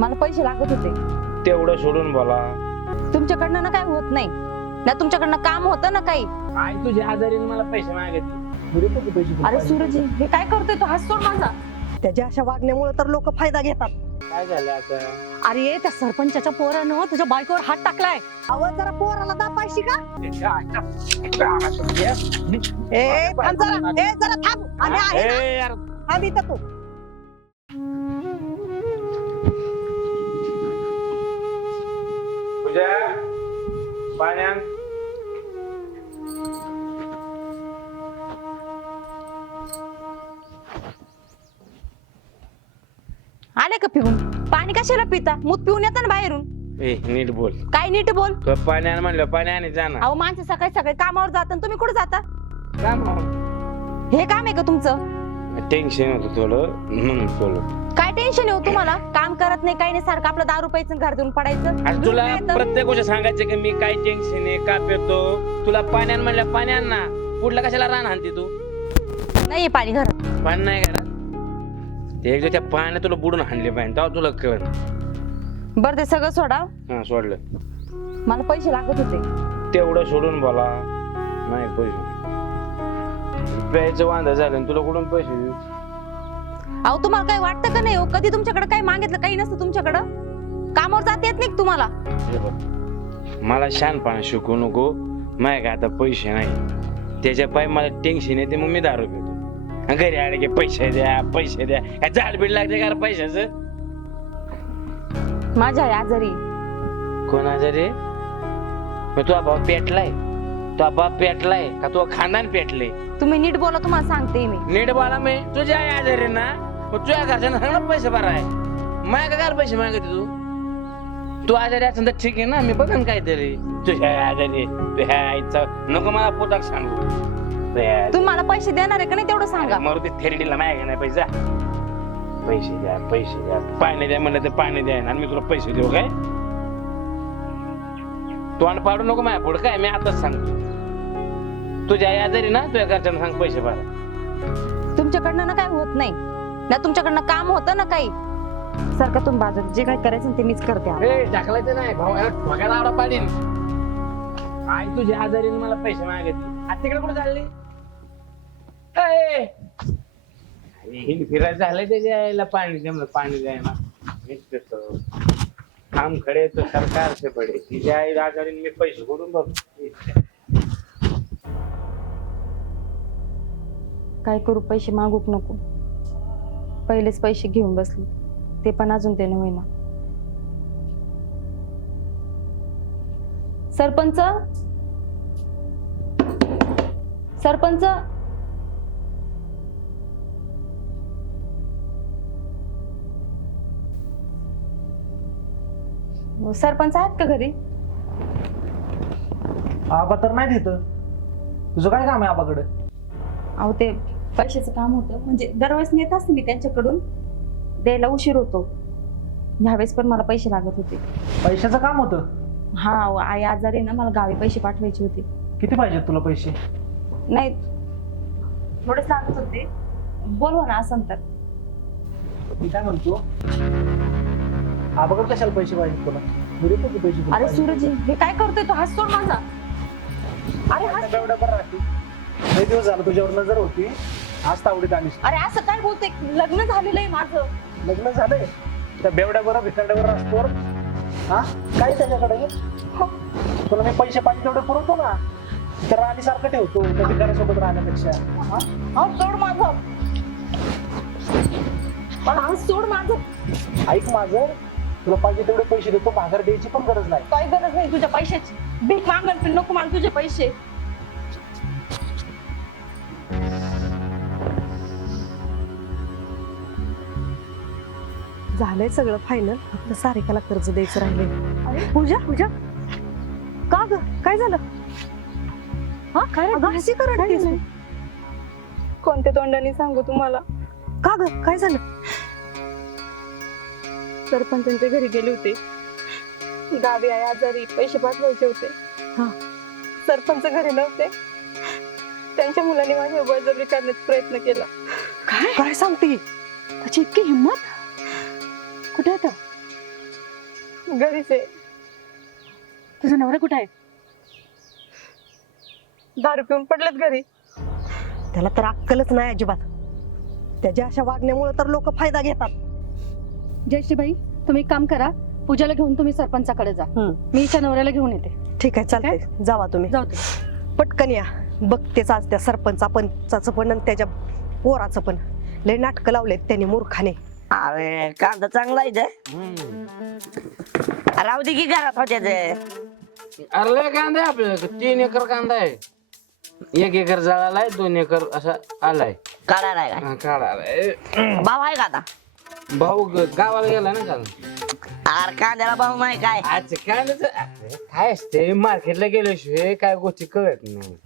मला पैसे लागत होते. तेवढं सोडून बोला. तुमच्याकडनं ना काय होत नाही ना, तुमच्याकडनं काम होतं ना काही. आई तुझ्या आजारीने मला पैसे मागितले. अरे सूरज, हे काय करतोय तू? हात सोड माझा. त्याच्या अशा वागण्यामुळे तर लोक फायदा घेतात. काय झालं आता? अरे त्या सरपंचाच्या पोरानं तुझ्या बायकोवर हात टाकलाय. आवाज जरा पोराला दापायची का? ए थांब जरा, जरा थांब. आम्ही आहे ना? ए, यार. थांब इथं तू. तुझ्या पाण्यात आले का पिऊन? पाणी कशाला पिता? मूत पिऊन येता ना बाहेरून. ए नीट बोल. काय नीट बोल. तू पाण्याने म्हणलं पाण्याने जा ना. अहो माणसं सकाळी सकाळी कामावर जातात, तुम्ही कुठे जाता? काम हे काम आहे का तुमचं? टेन्शन होतं थोडं म्हणून बोल. काय टेन्शन आहे तुम्हाला? काम करत नाही काही नाही, सारखं आपलं दारू प्यायचं घर देऊन पडायचं. आज तुला प्रत्येक गोष्ट सांगायचं की मी काय टेन्शन आहे का पेतो. तुला पाण्यान म्हणलं पाण्यान ना, कुठला कशाला रान हाणते तू? नाही पाणी घरात. पाणी नाही घरात. ते एकदा त्या पाण्यात तुला बुडून हाणले पाहिजे तेव्हा तुला कळ. बरं ते सगळं सोडा, हा सोडलं. मला पैसे लागत होते. तेवढं सोडून बोला. नाही पैसे प्यायचं वांदा झालं आणि तुला कुठून पैसे देऊ? अहो तुम्हाला काय वाटतं का नाही हो? कधी तुमच्याकडे काही मागितलं काही नसतं तुमच्याकडं. कामावर जात येत नाही का तुम्हाला? हे बघ, मला शहाणपणा शिकवू नको. माय का आता पैसे नाही, त्याच्या पाय मला टेन्शन येते, मग मी दारू पितो. घरी आले की पैसे द्या पैसे द्या. काय झाड बीड लागते का पैशाचं? माझ्या आई आजारी. कोण आजारी? मग तुझा बाप पेटलाय? तुझा बाप पेटलाय का तुझं खानदान पेटले? तुम्ही नीट बोला, तुम्हाला सांगते मी. नीट बाळा, मी तुझ्या आई आजारी ना, मग तुझ्या घरच्यांना सगळं पैसे भराय. माय का काय पैसे मागते तू आजारी असेल तर ठीक आहे ना, मी बघन काहीतरी. तुझ्या आई आजारी, तुझ्या आईचं नको मला पोटात सांगू. तुम्ही मला पैसे देणार आहे का नाही तेवढं सांगा. मारुती थेरडीला मागे नाही पैसा. पैसे द्या पैसे द्या. पाणी द्या म्हणलं तर पाणी द्या आणि मी तुला पैसे देऊ काय? तोंड पाडू नको माझ्या पुढं. काय मी आताच सांगतो, तुझ्या आई आजारी ना, तुझ्या घरच्यांना सांग पैसे भरा. तुमच्याकडनं ना काय होत नाही ना, तुमच्याकडनं काम होतं ना काही. सारखं तुम्ही बाजूला जे काय करायचं ते मीच करते आता. हे टाकलायचं नाही भावाला आवडा पाडीन. आई तुझ्या आजारी मला पैसे मागितले. आता तिकडे कुठे चालली? फिरायचं झालंय त्याच्या आईला पाणी द्या, पाणी द्यायला काम खडे तो सरकार से पडे. तिच्या आई आजारी मी पैसे करून बघ. काय करू? पैसे मागूक नको. पहिलेच पैसे घेऊन बसले, ते पण अजून देणं होईना. सरपंच, सरपंच, सरपंच आहेत का घरी? आबा तर नाही तिथं. तुझं काय काम आहे आबाकडे? अहो ते पैशाचं काम होतं, म्हणजे दरवेळेस नेत असते मी त्यांच्याकडून, द्यायला उशीर होतो. ह्यावेळेस पण मला पैसे लागत होते. पैशाचं काम होतं? हा, आई आजारी ना, मला गावी पैसे पाठवायचे होते. किती पाहिजेत तुला पैसे? नाही, थोडेच लागत होते. बोलवा ना असं तर. मी काय म्हणतो, आबाकडे कशाला पैसे पाहिजेत तुला? मी देतो की पैसे तुला. अरे सूरज, हे काय करतोय तू? हात सोड माझा. अरे हात. एवढ्या बरं राहते. लई दिवस झालं तुझ्यावर नजर होती, आज तावडीत आलीस. अरे असं काय बोलतोय? लग्न झालेलं आहे माझं. लग्न झालंय त्या बेवड्या बरं भिकारड्यावर असतो. हा काय त्याच्याकडे? तुला मी पैसे पाहिजे तेवढे पुरवतो ना, तर राणीसारखं ठेवतो त्या भिकाऱ्यासोबत राहण्यापेक्षा. हात सोड माझं. मला हात सोड माझं. ऐक माझं, तुला पाहिजे तेवढे पैसे देतो, माघार द्यायची पण गरज नाही. काय गरज नाही तुझ्या पैशाची. भीक मागल पण नको मला तुझे पैसे. झालंय सगळं फायनल, फक्त सारिकाला कर्ज द्यायचं राहिले. पूजा पूजा, का ग काय झालं? हा काय अशी करत? कोणत्या तोंडाने सांगू तुम्हाला? का ग काय झालं? सरपंचांच्या घरी गेले होते, गावी आहे आजारी, पैसे पाठवायचे होते. हा, सरपंच घरी नव्हते. त्यांच्या मुलांनी माझी बळजबरी करण्याचा प्रयत्न केला. काय काय सांगते? त्याची इतकी हिंमत? कुठे आहे तो? घरीच आहे. तुझा नवरा कुठे आहे? दारू पिऊन पडलेत घरी. त्याला तर अक्कलच नाही अजिबात. त्याच्या अशा वागण्यामुळे तर लोक फायदा घेतात. जयश्रीबाई, तुम्ही एक काम करा, पूजाला घेऊन तुम्ही सरपंचाकडे जा. मी हिच्या नवऱ्याला घेऊन येते. ठीक आहे, चालतंय. जावा तुम्ही. जाऊ ते. पटकन या. बघतेच आज त्या सरपंचाचं पण आणि त्याच्या पोराचं पण लय नाटकं लावलेत त्यांनी मूर्खाने. अरे कांदा चांगला आहे ते. राहू दे की घरात होते ते. अरे लय कांदा आहे आपल्याला, 3 एकर कांदा आहे. 1 एकर जळालाय, 2 एकर असा आलाय. काढायला आहे हा, काढालाय. काय भाव आहे का आता? भाऊ गावाला गेला ना काल. अरे कांद्याला भाव नाही काय? आज कांद्याचं काय असते, मार्केटला गेल्याशिवाय काय गोष्टी कळत नाही.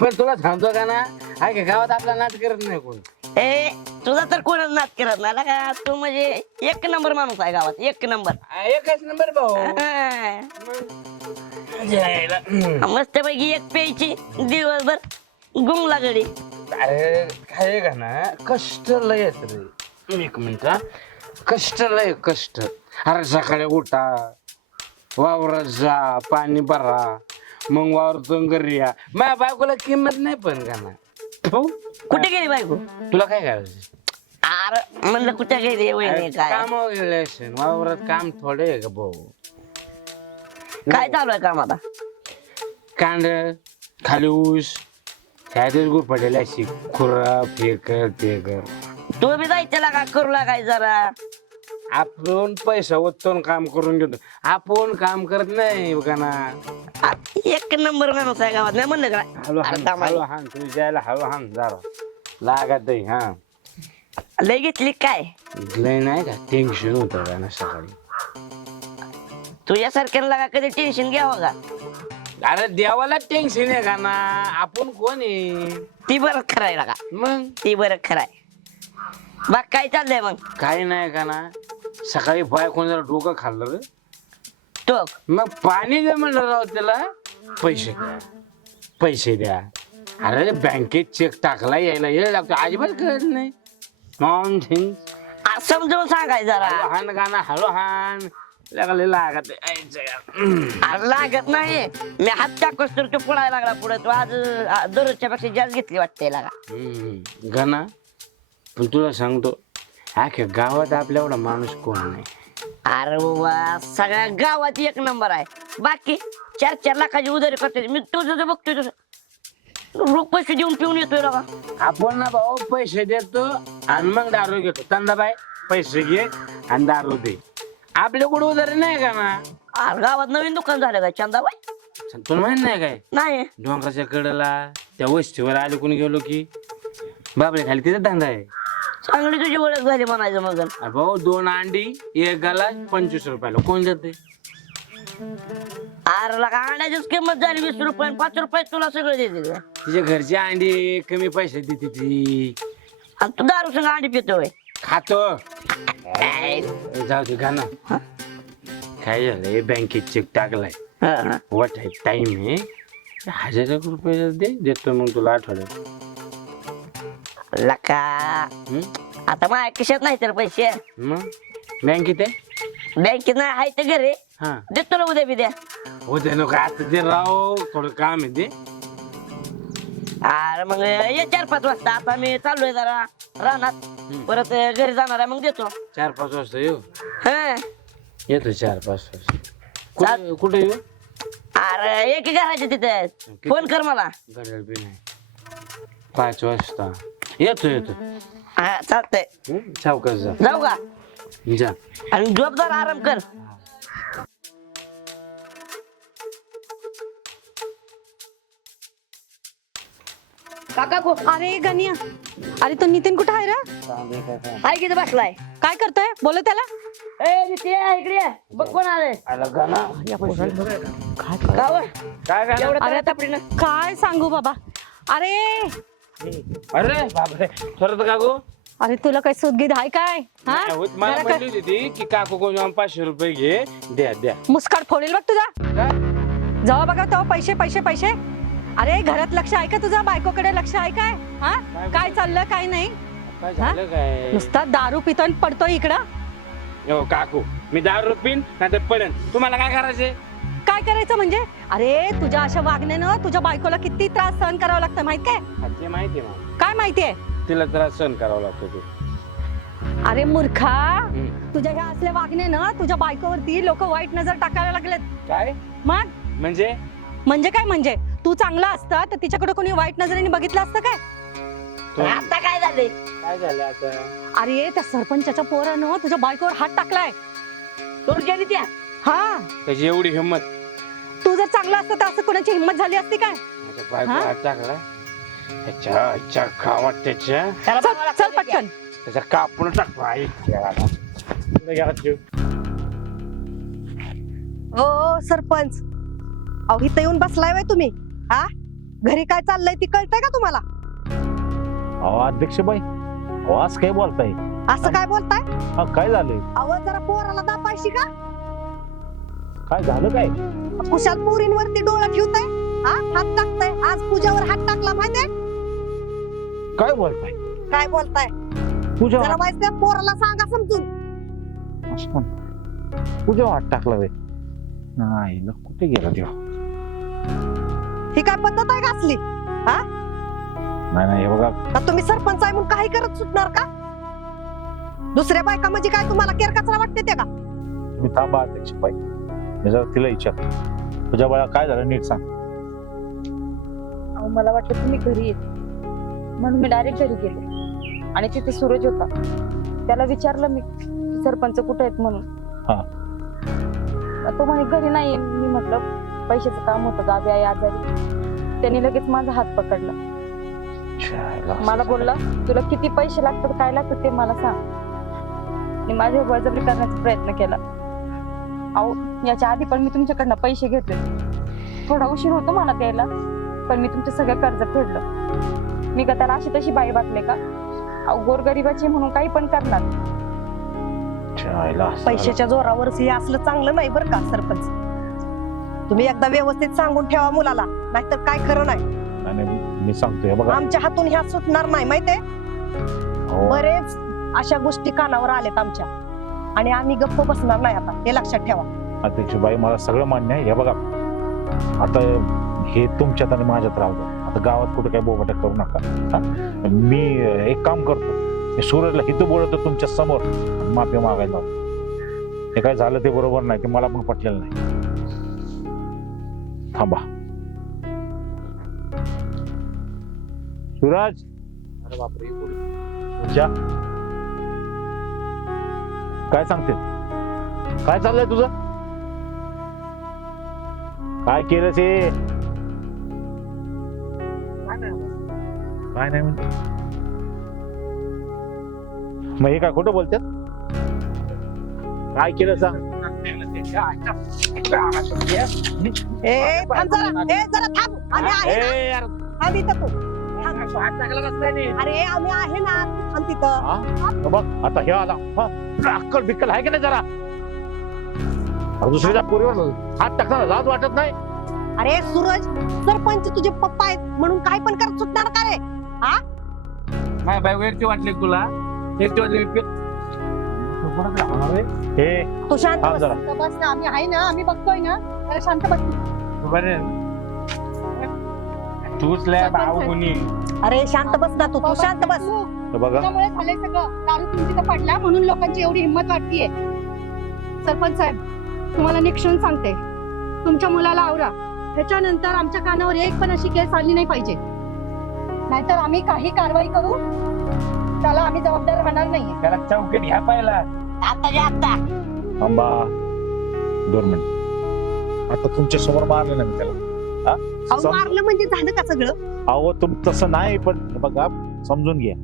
पण तुला सांगतो का ना, आहे का गावात आपला नाट करत नाही कोण. ए तुझा तर कोणच नाच करत नाही का? तू म्हणजे 1 नंबर माणूस आहे गावात, 1 नंबर. एकच नंबर भाऊ. मस्त पैकी एक प्यायची दिवसभर गुंगला गडी. अरे काय का ना, कष्ट लय येत रे. 1 मिनिट हा. कष्ट लय कष्ट. अरे सकाळी उठा, वावरात जा, पाणी भरा, मग वावरतून घरी या. माझ्या बायकोला किंमत नाही पण का ना. कुठे गेली बायको? तुला काय करायचं? अरे म्हणलं कुठे गेली वहिनी काय? काम गेले असेल वावरात, काम थोडे आहे का भाऊ. काय चालू आहे काम आता? कांड खाली ऊस काय तेच गुर पडेल अशी खुरा फेकर ते कर. तू बी जायचं का करू लागाय जरा. आपण पैसा ओतून काम करून घेतो, आपण काम करत नाही का ना. 1 नंबर माणूस आहे गावात, नाही म्हणलं हळू का? हान, हळू हान, तू जायला हळू हान जरा लागत आहे. हा लय घेतली काय? लय नाही का टेन्शन होतं का ना सकाळी. तुझ्यासारख्याला का कधी टेन्शन घ्यावं का? अरे देवाला टेन्शन आहे का ना, आपण कोण आहे. ती बरं खरायला का? मग ती बरं खराय. बाग काय चाललंय मग? काही नाही का ना, सकाळी पाय कोण जरा डोकं खाल्लं रे. तो मग पाणी दे म्हणलं राव त्याला. पैसे द्या. अरे बँकेत चेक टाकला, यायला येळ लागतो, अजिबात कळत नाही. नॉनसेन्स. समजावून सांगाय जरा. हान गाणं हळू हान लागले लागत आहे. अरे लागत नाही. मी हात टाकूस तर तो पळायला लागला पुढे. तू आज दररोजच्या पेक्षा जास्त घेतली वाटते लागा. गाणं पण तुला सांगतो, अख्या गावात आपल्या एवढा माणूस कोण नाही. अरे बाबा सगळ्या गावात 1 नंबर आहे. बाकी 4-4 लाखाची उधारी करते. मी तुझं बघतोय तसं रोख पैसे देऊन पिऊन येतोय का? आपण ना भाऊ पैसे देतो आणि मग दारू घेतो. चंदाबाई पैसे घे आणि दारू दे. आपल्याकडे उधारी नाही का ना. अरे गावात नवीन दुकान झालं काय चंदाबाई? तुला माहित नाही काय, नाही. डोंगराच्या कडेला त्या वस्तीवर आले कोणी गेलो की बाबळे खाली तिथे धंदा आहे. चांगली तुझी ओळख झाली म्हणायचं मग. अरे भाऊ 2 अंडी 1 गाला 25 रुपयाला कोण देते. अरे लगा अंड्याचीच किंमत झाली 20 रुपये, 5 रुपये तुला सगळं देते. तिच्या घरची अंडी कमी पैसे देते ती. आणि तू दारू संग अंडी पितोय. खातो. जाऊ दे गाणं. काय झालंय, बँकेत चेक टाकलाय. वाट आहे, टाइम आहे. 1000 रुपये देतो मग तुला आठवड्यात. लका आता माझ्या खिशात नाही तर पैसे. मग बँकेत आहे. बँकेत नाही आहे ते घरी. हा देतो ना उद्या बिद्या. होते नको आता दे राव, थोडं काम आहे ते. अरे मग ये 4-5 वाजता. आता मी चाललोय जरा रानात, परत घरी जाणार आहे, मग देतो. 4-5 वाजता येऊ. हा येतो 4-5 वाजता. कुठे येऊ. अरे एक घराचे तिथे फोन कर मला. घड्याळ बी नाही. 5 वाजता येतो. हा चालतंय. सावकाश जा. जाऊ का? जा. आणि झोप जरा आराम कर. काका को अरे गनिया, अरे तो नितीन कुठं आहे रे? हाय किती बसलाय? काय करतोय? बोलव त्याला. ए नितीन इकडे ये. बघ कोण आलंय. काय एवढं अरे तापडीनं. काय सांगू बाबा. अरे अरे बापरे, खरंच काकू. अरे तुला काही सुदगीत आहे काय? हा मला जरा म्हणली होती की काकू कोण 500 रुपये घे, द्या. मुस्काट फोडेल बघ तुझा. जेव्हा बघा तेव्हा पैसे पैसे पैसे. अरे घरात लक्ष आहे का तुझा? बायकोकडे लक्ष आहे काय? हा काय चाललं काय नाही? काय झालं काय? नुसता दारू पितोय आणि पडतोय इकडं. हो काकू मी दारू पिन नाही तर पडेन. तुम्हाला काय करायचंय? काय करायचं म्हणजे? अरे तुझ्या अशा वागण्यानं तुझ्या बायकोला किती त्रास सहन करावा लागतं माहित काय? ते माहितीये मला. काय माहितीये? तिला त्रास सहन करावा लागतो ते. अरे मूर्खा, हम्म. तुझ्या ह्या असल्या वागण्यानं तुझ्या बायकोवरती लोक वाईट नजर टाकायला लागलेत. काय मग म्हणजे? म्हणजे काय म्हणजे? तू चांगला असता तर तिच्याकडे कोणी वाईट नजरेने बघितलं असतं काय? आता काय झाले? काय झालं आता? अरे त्या सरपंचाच्या पोरानं तुझ्या बायकोवर हात टाकलाय. तोड गेली त्या. हा, त्याची एवढी हिंमत? तू जर चांगला असता तर असं कोणाची हिंमत झाली असती काय? माझ्या बायको हा? हात टाकला ह्याच्या गावात त्याच्या त्याला चल बघावं चल लागतं पटकन. त्याच्या कापून टाकतो आई खेळाला. तुला घ्या जीव. ओ सरपंच, अहो इथं येऊन बसलाय वय तुम्ही? हा, घरी काय चाललंय ती कळतंय का तुम्हाला? अहो अध्यक्ष बाई, अहो असं काय बोलताय? असं काय बोलताय? हा काय झालंय? अहो जरा पोराला दापायशी का? काय झालं काय? कुशाल पोरींवरती डोळा ठेवताय, हा हात टाकताय. आज पूजावर हात टाकला माहितीये? काय बोलताय? काय बोलताय? तुझ्या जरा वाईस त्या पोराला सांगा समजून. तुझ्या हात टाकला वे नाही ना, कुठे गेला देव? ही काय पद्धत आहे का असली? नाही नाही हे बघा, का तुम्ही सरपंच आहे म्हणून काही करत सुटणार का? दुसऱ्या बायका म्हणजे काय तुम्हाला केरकचरा वाटते ते का? तुम्ही थांबा अध्यक्ष बाई, मी जरा तिला विचार. तुझ्या बाळा काय झालं नीट सांग. अहो मला वाटलं तुम्ही घरी येत म्हणून मी डायरेक्ट घरी गेले आणि तिथे सूरज होता. त्याला विचारलं मी की सरपंच कुठे आहेत म्हणून. हा. तो म्हणे घरी नाही. मी म्हटलं पैशाचं काम होतं, गावी आहे आजारी. त्यांनी लगेच माझा हात पकडला. मला बोलला तुला किती पैसे लागतात, काय लागतात ते मला सांग. आणि माझ्या बळजबरी करण्याचा प्रयत्न केला. अहो याच्या आधी पण मी तुमच्याकडनं पैसे घेतले. थोडा उशीर होतो मला द्यायला, पण मी तुमचे सगळे कर्ज फेडलं. मी का त्याला अशी तशी बाई वाटले का? अहो गोरगरिबाची म्हणून काही पण करणार. पैशाच्या जोरावरच हे असलं चांगलं नाही बरं का सरपंच. तुम्ही एकदा व्यवस्थित सांगून ठेवा मुलाला, नाहीतर काय खरं नाही. मी सांगतोय बघा, आमच्या हातून ह्या सुटणार नाही माहितीये. अहो, बरेच अशा गोष्टी कानावर आल्यात आमच्या, आणि आम्ही गप्प बसणार नाही आता, हे लक्षात ठेवा. अध्यक्ष बाई मला सगळं मान्य आहे. हे बघा आता हे तुमच्यात आणि माझ्यात राहू द्या. आता गावात कुठे काय बोबाटा करू नका. हा? मी एक काम करतो, मी सूरजला हिथं बोलवतो तुमच्या समोर आणि माफी मागायला लावतो. हे काय झालं ते बरोबर नाही, ते मला पण पटलेलं नाही. थांबा सूरज. अरे बापरे, पूजा, काय सांगते? काय चाललंय तुझं? काय केलं ते? काय नाही म्हणजे? मग हे काय खोटं बोलतात? काय केलं सांग. ए थांब जरा, ए जरा थांब. आम्ही आहे ना, ए, यार, थांब इथं तू. थांब. अरे आम्ही आहे ना, थांब तिथं. हा? बघ आता हे आला. हा? अक्कल बिक्कल आहे की नाही जरा? अरे दुसऱ्याच्या पोरीवर हात टाकताना लाज वाटत नाही? अरे सूरज, सरपंच तुझे पप्पा आहेत म्हणून काय पण करत सुटणार का रे? माझ्या बायको एकटी वाटली तुला? एकटी वाटली हे तू शांत थांब बस. जरा. बस ना, आम्ही आहे ना, आम्ही बघतोय ना. अरे शांत बस. तूच लय भाऊ गुणी. अरे शांत बस ना तू शांत बस. हे बघा, त्यामुळे झालंय सगळं. दारू तुम्ही तिथं पडला म्हणून लोकांची एवढी हिंमत वाटतीये. सरपंच साहेब, तुम्हाला निक्षून सांगते, तुमच्या मुलाला आवरा. त्याच्यानंतर आमच्या कानावर एक पण अशी केस आली नाही पाहिजे, नाहीतर आम्ही काही कारवाई करू. त्याला आम्ही जबाबदार राहणार नाहीये. त्याला चौकीत घ्या पाहिला. आता जे आता. थांबा 2 मिनिट. आता तुमच्या समोर मारलं ना मी त्याला. हा? अहो मारलं म्हणजे झालं का सगळं? अहो तुम तसं नाही, पण हे बघा समजून घ्या.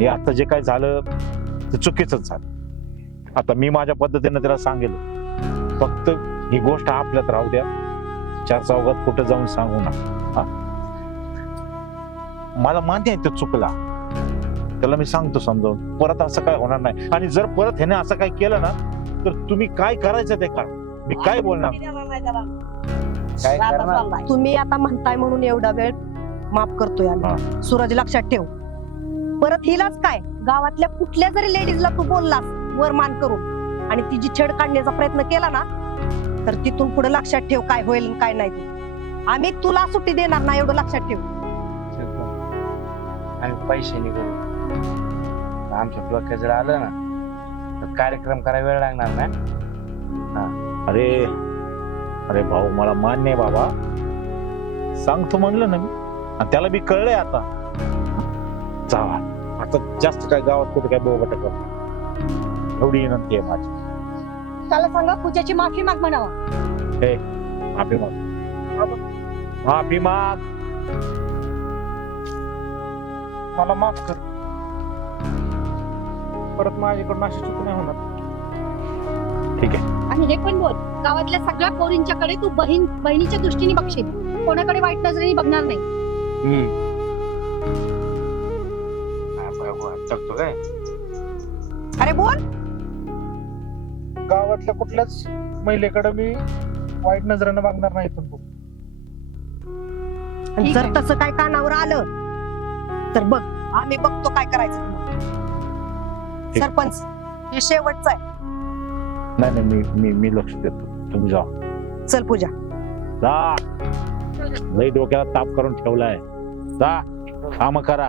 हे आता जे काय झालं ते चुकीचंच झालं. आता मी माझ्या पद्धतीने त्याला सांगेल, फक्त ही गोष्ट आपल्यात राहू द्या. 4 चौघात कुठं जाऊन सांगू नका. मला मान्य आहे तो चुकला, त्याला मी सांगतो समजावून. परत असं काय होणार नाही. आणि जर परत ह्याने असं काय केलं ना, तर तुम्ही काय करायचं ते करा, मी काय बोलणार. काय करणार? तुम्ही आता म्हणताय म्हणून एवढा वेळ माफ करतोय आम्ही. सूरज लक्षात ठेव, परत हिलाच काय गावातल्या कुठल्या जरी लेडीजला तू बोललास वर मान करून आणि तिची छेड काढण्याचा प्रयत्न केला ना तर तिथून पुढे लक्षात ठेव काय होईल आणि काय नाही ते. आम्ही तुला सुट्टी देणार नाही एवढं लक्षात ठेव. आम्ही पैसे नाही करू आमच्या डोक्यात जर आलं ना तर कार्यक्रम करायला वेळ लागणार ना. अरे अरे भाऊ मला मान्य आहे बाबा, सांगतो म्हणलं ना मी, आणि त्याला बी कळलंय आता. जावा आता जास्त काय गावात कुठे काय बोबट कर, एवढी विनंती आहे माझी. त्याला सांगा पूजाची माफी माग म्हणावा. माफी माग, माफी माग. मला माफ कर, परत माझ्याकडून अशी चूक नाही होणार. ठीक आहे. आणि हे पण बोल, गावातल्या सगळ्या पोरींच्याकडे तू बहिणीच्या दृष्टीने बघशील, कोणाकडे वाईट नजरेने बघणार नाही. जगतो काय अरे बोल. गावातल्या कुठल्याच महिलेकडे मी वाईट नजरेनं बघणार नाही. पण आणि जर तसं काय कानावर आलं तर बघ आम्ही बघतो काय करायचं तुम्हाला. ठीक. सरपंच हे शेवटचं आहे. नाही नाही मी लक्ष देतो, तुम्ही जा. चल पूजा. जा, लई डोक्याला ताप करून ठेवलाय. जा काम करा.